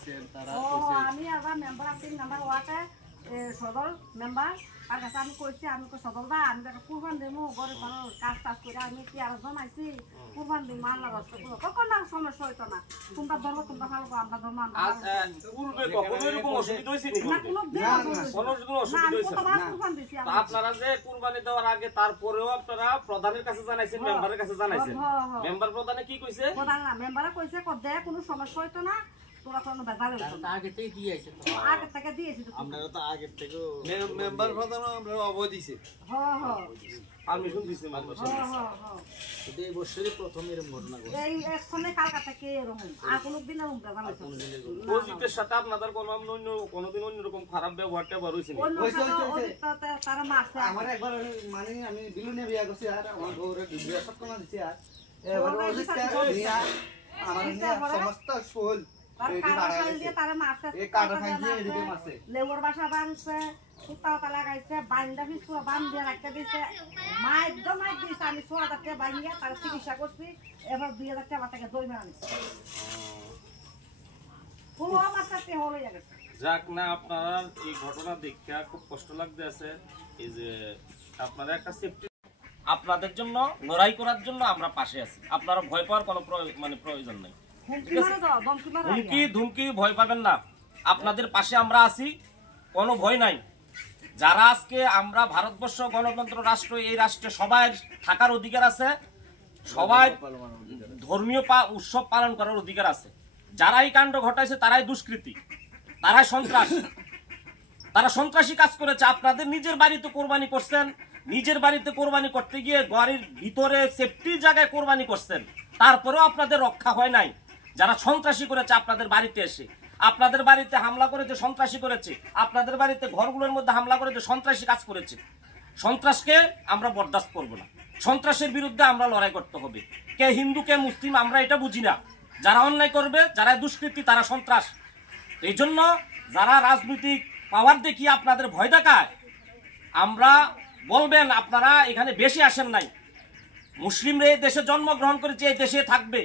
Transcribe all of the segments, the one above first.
জানাইছেন তারা ও আমি আবার মেম্বার 3 নাম্বার ওয়ার্ডে সদর মেম্বার আর কাছে আমি কইছি আমি কো সদর দা আমি একটা কুরবান দেমু ঘরে ঘর কাজ টাজ করে আমি কি আর জমাইছি কুরবান দিই মাল লাগছে কখন না সমস্যা হইতো না তোমরা ধর্ম তোমরা ভালো আমরা ধর্ম আমরা পূর্বে কখনো এরকম অসুবিধা হইছে নি না কোনো দিন কোনো অসুবিধা হইছে না কুরবান দিছি তো আপনারা যে কুরবানি দেওয়ার আগে তারপরেও আপনারা প্রধানের কাছে জানাইছেন মেম্বারের কাছে জানাইছেন মেম্বার প্রধানে কি কইছে প্রধান না মেম্বারে কইছে দে কোনো সমস্যা হইতো না তোরা কোনো বেজাল হইতো না আগে থেকে দিয়েছে তো আগে থেকে দিয়েছি তো আপনারা তো আগে থেকে মেম্বার প্রধান আমরা অবৈ দিছে হ্যাঁ হ্যাঁ পারমিশন দিছে মেম্বার কিন্তু এই বছরই প্রথম এরকম ঘটনা ঘটছে এই এখনে কালকা থেকে এরকম আর কোনো দিন এরকম বেজাল হইতো না অজিতের সাথে আপনাদের কোনোদিন অন্যরকম খারাপ ব্যবহারটা বার হইছে না তারা মারছে আমার একবার মানে আমি বিলুনে বিয়া করছি আর আমার বউরে বিয়া সব কোনা দিছি আর এবার অজিত নিয়া আমার নিয়া সমস্ত ফুল রেডি বাড়াই দিছে তারা মারছে এই কাটা খাই দিয়ে এদিকে মারছে লেবর বাসা বানছে সুতা লাগাইছে বান্দা পিছু বান দিয়ে রাখতে দিছে মা একদম মাই দিছে আমি 6000 টাকা বানিয়ে তার চিকিৎসা করছি এবার 2000 টাকা টাকা দই মারনি পুরো আমার সাথে হলো গেছে যাক না আপনারা এই ঘটনা দেখে খুব কষ্ট লাগতে আছে এই যে আপনারা একটা সেফটি আপনাদের জন্য লড়াই করার জন্য আমরা পাশে আছি আপনারা ভয় পাওয়ার কোনো প্রয়োজন নাই হুমকি ধুমকি ভয় পাবেন না আপনাদের পাশে আমরা আছি কোনো ভয় নাই যারা আজকে আমরা ভারতবর্ষ গণতন্ত্র রাষ্ট্র এই রাষ্ট্রে সবাই থাকার অধিকার আছে সবাই ধর্মীয় উৎসব পালন করার অধিকার আছে যারা এই কাণ্ড ঘটাইছে তারাই দুষ্কৃতী তারাই সন্ত্রাস তারা সন্ত্রাসী কাজ করেছে আপনাদের নিজের বাড়িতে কোরবানি করছেন নিজের বাড়িতে কোরবানি করতে গিয়ে বাড়ির ভিতরে সেফটি জায়গায় কোরবানি করছেন তারপরেও আপনাদের রক্ষা হয় নাই যারা সন্ত্রাসী করেছে আপনাদের বাড়িতে এসে আপনাদের বাড়িতে হামলা করেছে সন্ত্রাসী করেছে আপনাদের বাড়িতে ঘরগুলোর মধ্যে হামলা করেছে সন্ত্রাসী কাজ করেছে সন্ত্রাসকে আমরা বরদাস্ত করব না সন্ত্রাসের বিরুদ্ধে আমরা লড়াই করতে হবে কে হিন্দু কে মুসলিম আমরা এটা বুঝি না যারা অন্যায় করবে যারা দুষ্কৃতী তারা সন্ত্রাস এই জন্য যারা রাজনৈতিক পাওয়ার দেখিয়ে আপনাদের ভয় দেখায় আমরা বলবেন আপনারা এখানে বেশি আসেন নাই মুসলিমরা এই দেশে জন্মগ্রহণ করেছে এই দেশে থাকবে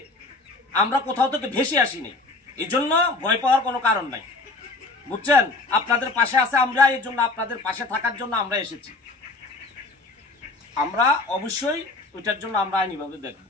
আমরা কোথাও থেকে ভেসে আসিনি এই জন্য ভয় পাওয়ার কোনো কারণ নাই বুঝছেন আপনাদের পাশে আছে আমরা এই জন্য আপনাদের পাশে থাকার জন্য আমরা এসেছি আমরা অবশ্যই ওইটার জন্য আমরা আইনিভাবে দেখব